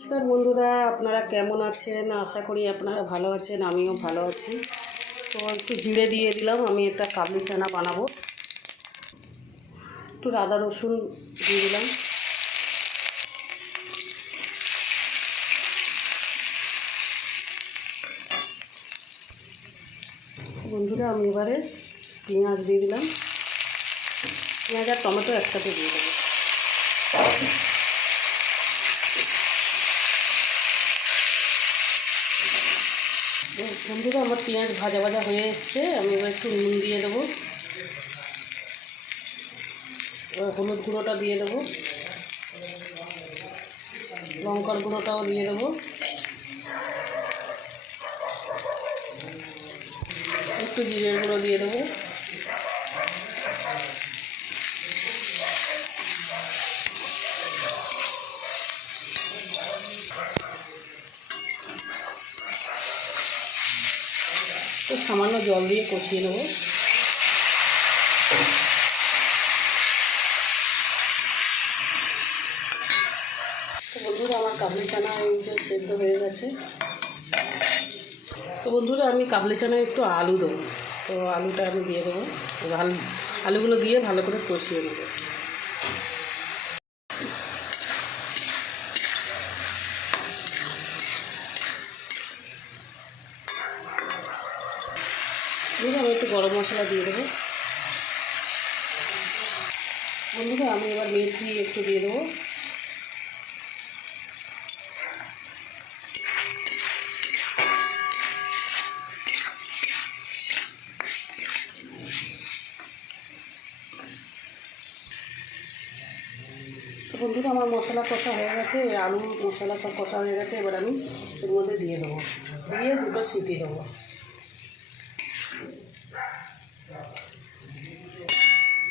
নমস্কার বন্ধুরা, আপনারা কেমন আছেন? আশা করি আপনারা ভালো আছেন, আমিও ভালো আছি। তো একটু জিরে দিয়ে দিলাম, আমি একটা কাবলি চানা বানাবো। একটু আদা রসুন দিয়ে দিলাম। বন্ধুরা আমি এবারে পেঁয়াজ দিয়ে দিলাম, পেঁয়াজ আর টমেটো একসাথে দিয়ে দেবো। বন্ধুরা আমার পেঁয়াজ ভাজা ভাজা হয়ে এসছে, আমি এবার একটু নুন দিয়ে দেবো, এবার হলুদ গুঁড়োটা দিয়ে দেবো, লঙ্কার গুঁড়োটাও দিয়ে দেবো, একটু জিরের গুঁড়ো দিয়ে দেবো, তো সামান্য জল দিয়ে কষিয়ে নেবো। তো বন্ধুরা আমার কাবলি চানা এই যে সেদ্ধ হয়ে গেছে। তো বন্ধুরা আমি কাবলি চানায় একটু আলু দেবো, তো আলুটা আমি দিয়ে দেবো, আলুগুলো দিয়ে ভালো করে কষিয়ে নেবো। আমি একটু গরম মশলা দিয়ে দেবো। বন্ধুরা আমি এবার মেথি একটু দিয়ে দেবো, তো বন্ধুরা আমার মশলা কষা হয়ে গেছে, আলু মশলা সব কষা হয়ে গেছে। এবার আমি এর মধ্যে দিয়ে দেবো, দিয়ে দুটো সিটি দেবো।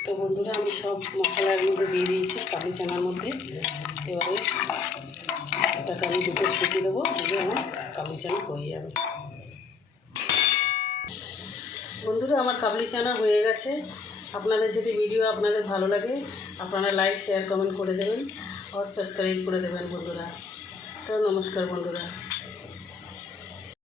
তো বন্ধুরা আমি সব মশলার মধ্যে দিয়ে দিয়েছি কাবলি চানার মধ্যে। এবারে এটাকে আমি দুটো সিটি দেবো, দিয়ে আমার কাবলি চানা হয়ে যাবে। বন্ধুরা আমার কাবলি চানা হয়ে গেছে। আপনাদের যদি ভিডিও আপনাদের ভালো লাগে, আপনারা লাইক শেয়ার কমেন্ট করে দেবেন আর সাবস্ক্রাইব করে দেবেন বন্ধুরা। তো নমস্কার বন্ধুরা।